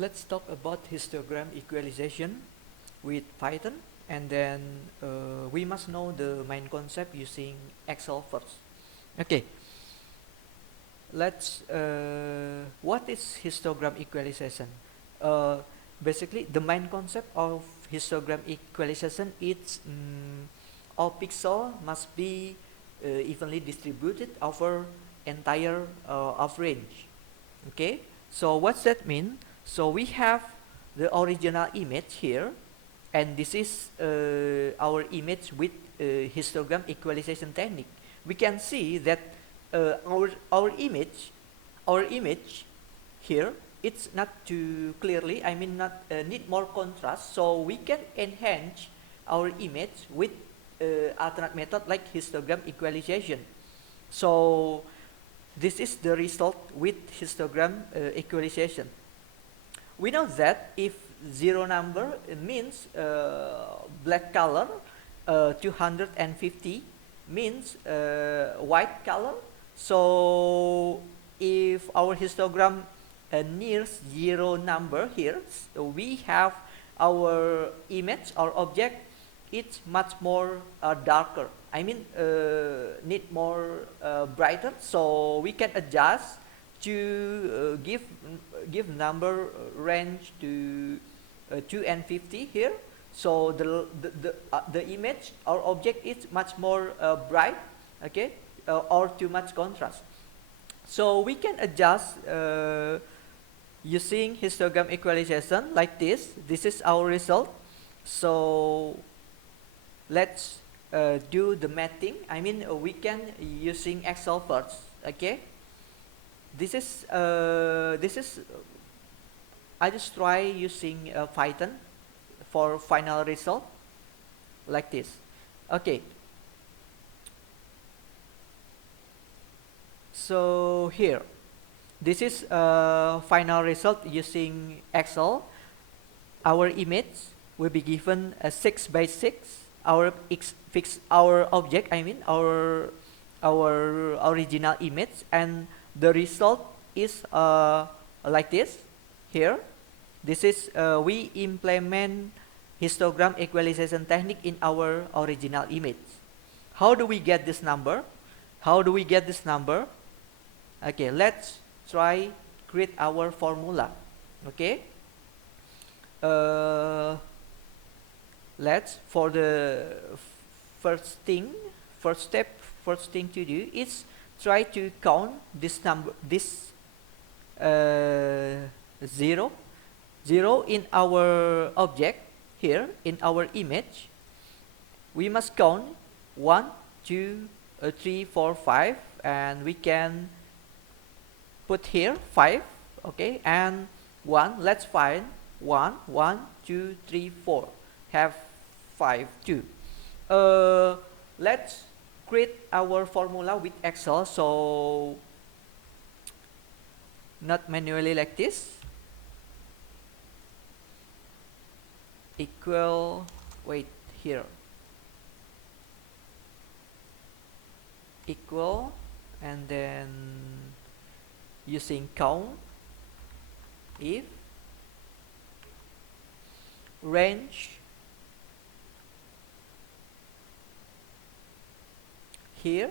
let's talk about histogram equalization with Python, and then we must know the main concept using Excel first. Okay, let's what is histogram equalization? uh, Basically the main concept of histogram equalization is all pixels must be evenly distributed over entire of range. Okay, so what's that mean? So we have the original image here, and this is our image with histogram equalization technique. We can see that our image here, it's not too clearly, I mean not need more contrast, so we can enhance our image with alternate method like histogram equalization. So this is the result with histogram equalization. We know that if zero number means black color, 250 means white color. So if our histogram near zero number here, so we have our image or object, it's much more darker. I mean need more brighter, so we can adjust to give number range to 2 and 50 here. So the image or object is much more bright, okay, or too much contrast. So we can adjust using histogram equalization like this. This is our result. So let's do the mathing. I mean we can using Excel first. Okay. This is I just try using Python for final result like this. Okay. So here, this is final result using Excel. Our image will be given a 6 by 6. Our object, I mean our original image, and the result is like this. Here, this is we implement histogram equalization technique in our original image. How do we get this number? How do we get this number? Okay, let's try create our formula. Okay, let's for the first thing to do is try to count this number, this zero in our object here in our image. We must count 1, 2, 3, 4, 5, and we can put here 5, okay, and 1. Let's find 1, 1, 2, 3, 4. Have 5, 2. Let's create our formula with Excel. So not manually like this. Equal, wait, here. Equal, and then using count, if range here,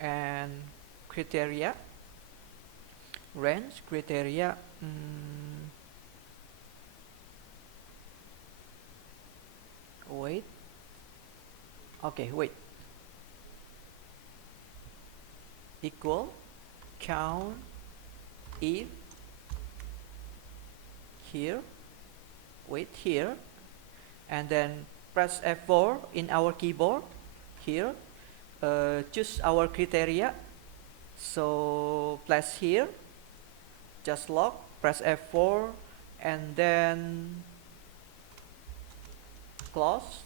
and criteria, range criteria, wait, okay, wait, equal count if here, wait, here, and then press F4 in our keyboard here, choose our criteria, so place here, just lock, press F4, and then close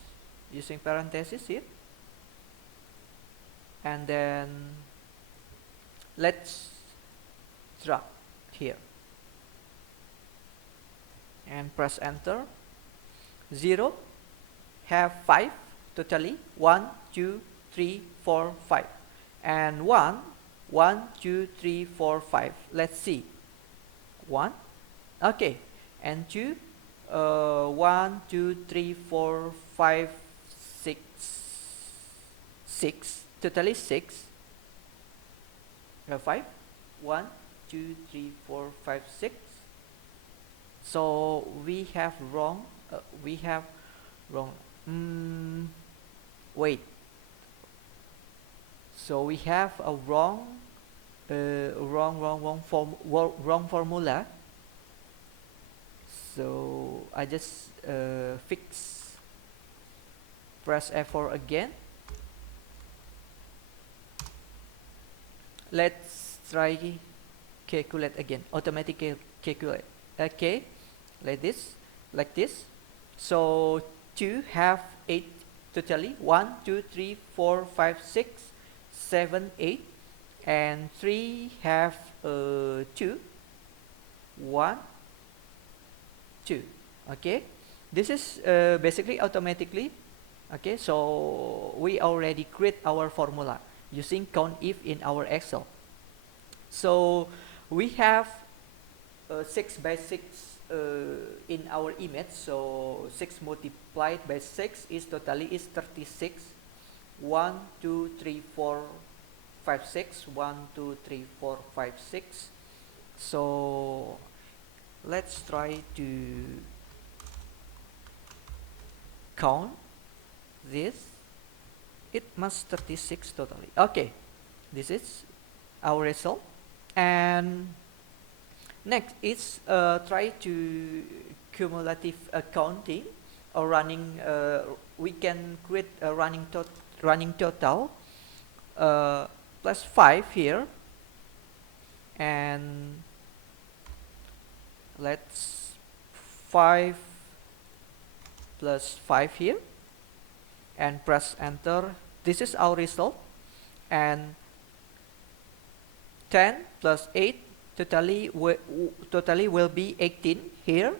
using parentheses here, and then let's drag here and press enter. 0 have 5 totally, 1, 2, 3, 4, 5, and 1, 1, 2, 3, 4, 5. Let's see 1. Okay, and 2, 1, 2, 3, 4, 5, 6, 6, totally 6. 5, 1, 2, 3, 4, 5, 6. So we have wrong. We have wrong. Wait. So we have a wrong wrong formula. So I just press F4 again. Let's try calculate again. Automatically calculate. Okay, like this. So 2 have 8 totally. 1, 2, 3, 4, 5, 6, 7, 8, and 3 have 2. 1, 2. Okay, this is basically automatically. Okay, so we already create our formula using COUNTIF in our Excel. So we have 6 by 6 in our image. So 6 multiplied by 6 is totally is 36. 1, 2, 3, 4, 5, 6. 1, 2, 3, 4, 5, 6. So let's try to count this. It must 36 totally. Okay, this is our result. And next is try to cumulative accounting or running. We can create a running total plus 5 here, and let's 5 plus 5 here, and press enter. This is our result. And 10 plus 8 totally will be 18 here.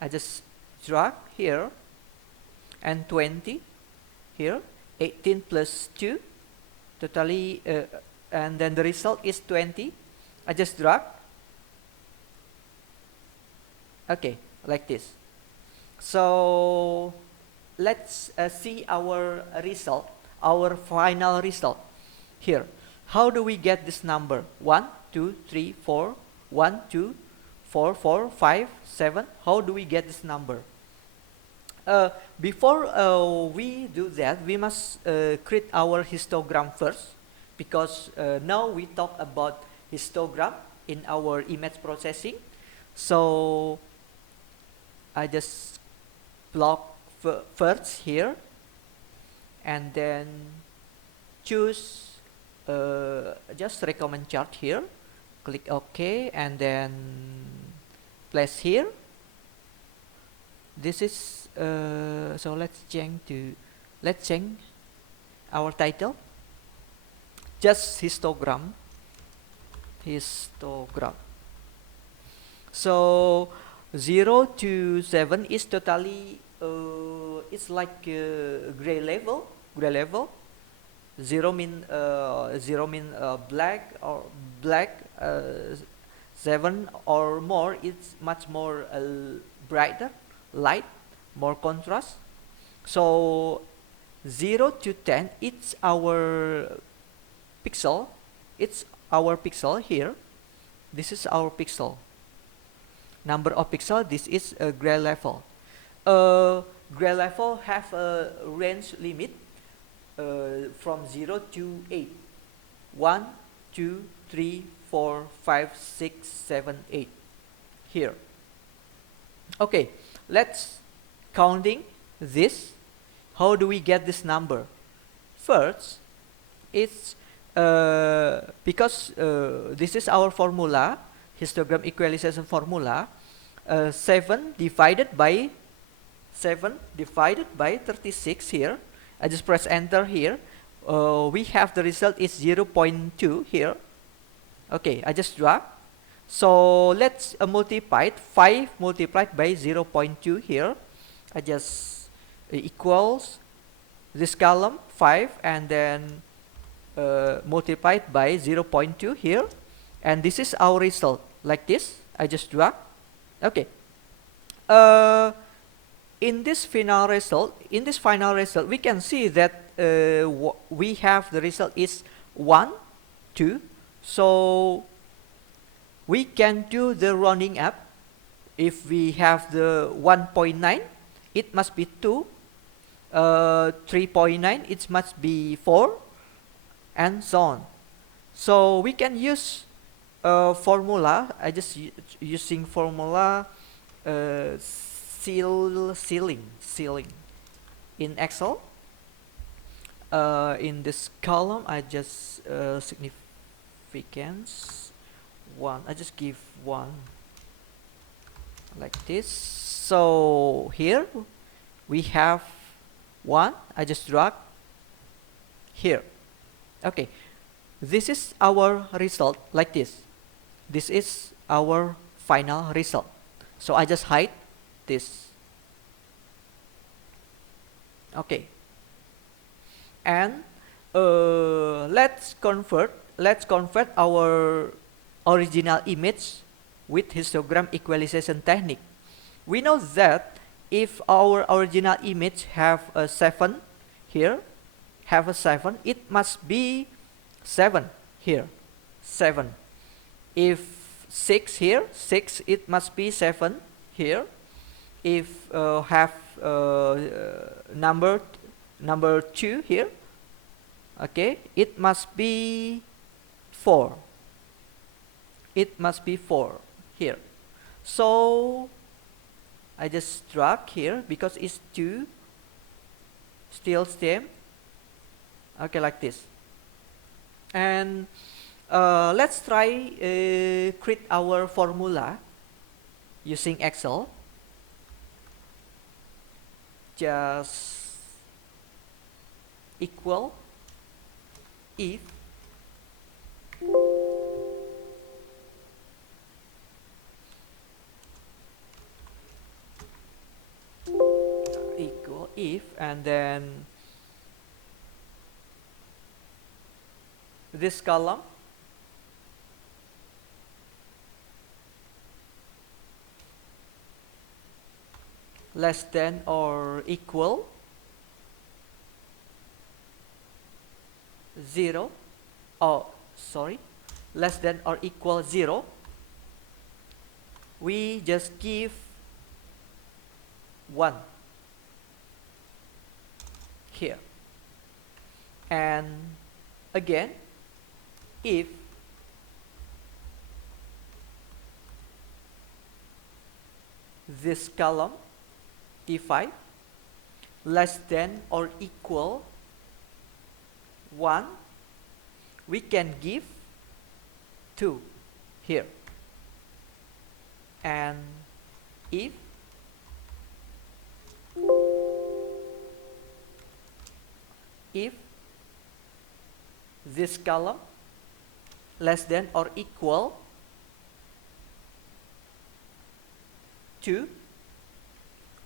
I just drag here, and 20 here. 18 plus 2 totally, and then the result is 20. I just drag. Okay, like this. So let's see our result, our final result here. How do we get this number? 1, 2, 3, 4, 1, 2, 4, 4, 5, 7. How do we get this number? Before we do that, we must create our histogram first, because now we talk about histogram in our image processing. So I just block first here, and then choose just recommend chart here. Click OK, and then place here. This is so let's change our title. Just histogram. So 0 to 7 is totally it's like gray level. 0 mean black, or black. 7 or more, it's much more brighter, light, more contrast. So 0 to 10, it's our pixel. It's our pixel here. This is our pixel. Number of pixel. This is a gray level. Gray level have a range limit from 0 to 8. 1, 2, 3, 4, 5, 6, 7, 8 here. Okay, let's counting this. How do we get this number? First, it's because this is our formula, histogram equalization formula. 7 divided by 36 here. I just press enter here. We have the result is 0.2 here. Okay, I just drag. So let's multiply 5 multiplied by 0.2 here. I just equals this column 5, and then multiplied by 0.2 here, and this is our result like this. I just drag. Okay. Uh, in this final result, we can see that we have the result is 1, 2. So we can do the rounding up. If we have the 1.9, it must be 2. 3.9, it must be 4, and so on. So we can use formula. I just using formula ceiling in Excel. In this column, I just significance 1. I just give 1 like this. So here we have 1. I just drag here. Okay, this is our result like this. This is our final result. So I just hide this. Okay, and let's convert our original image with histogram equalization technique. We know that if our original image have a 7 here, it must be 7 here, 7. If 6 here, 6, it must be 7 here. If have number 2 here, okay, it must be 4. It must be 4 here. So I just drag here because it's 2 still same. Okay, like this. And let's try create our formula using Excel. Just equal if and then this column less than or equal 0. Oh, sorry, less than or equal 0. We just give 1 here. And again, if this column T5 less than or equal 1, we can give 2 here. And if this column less than or equal 2,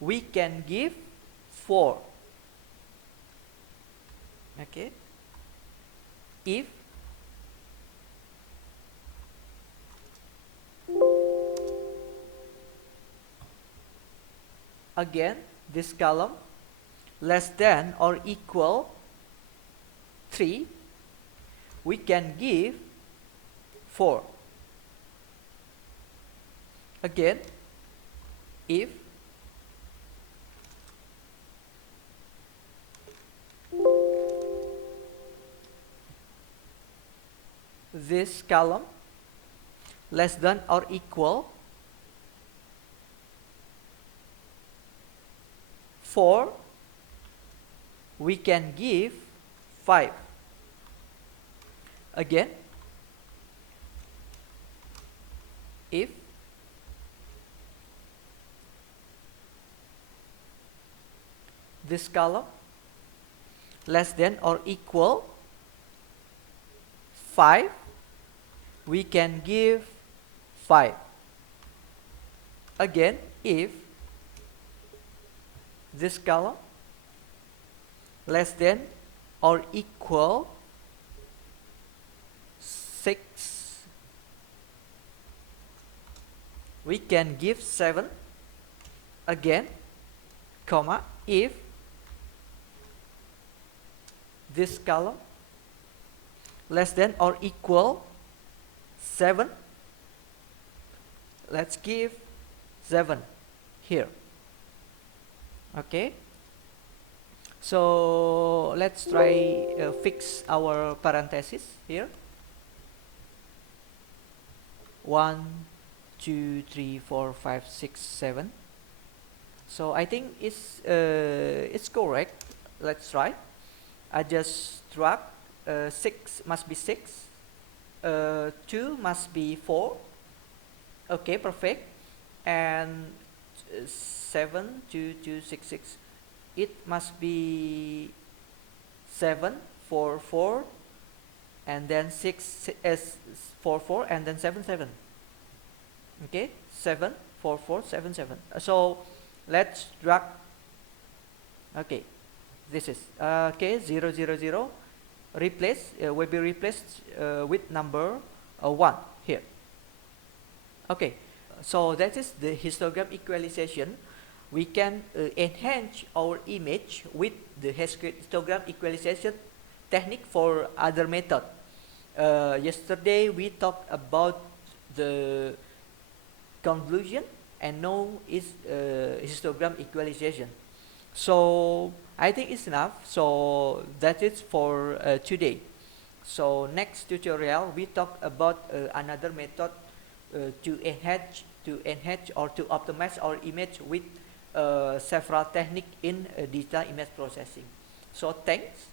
we can give 4. Okay, if again this column less than or equal 3, we can give 4. Again, if this column less than or equal 4, we can give 5. Again, if this column less than or equal 5, we can give 5. Again, if this column less than or equal 6, we can give 7 again, comma, if this column less than or equal 7. Let's give 7 here. Okay, so let's try fix our parenthesis here. 1 2 3 4 5 6 7. So I think it's correct. Let's try. I just drag 6 must be 6, 2 must be 4. Okay, perfect. And 7 2 2 6 6, it must be 7 4 4 and then 6 4 4 and then 7 7. Okay, 7 4 4 7 7. So let's drag. Okay, this is okay, 0 0 0 replace will be replaced with number 1 here. Okay, so that is the histogram equalization. We can enhance our image with the histogram equalization technique for other method. Yesterday we talked about the convolution, and now is histogram equalization. So I think it's enough. So that is for today. So next tutorial we talk about another method to enhance or to optimize our image with several techniques in digital image processing. So thanks.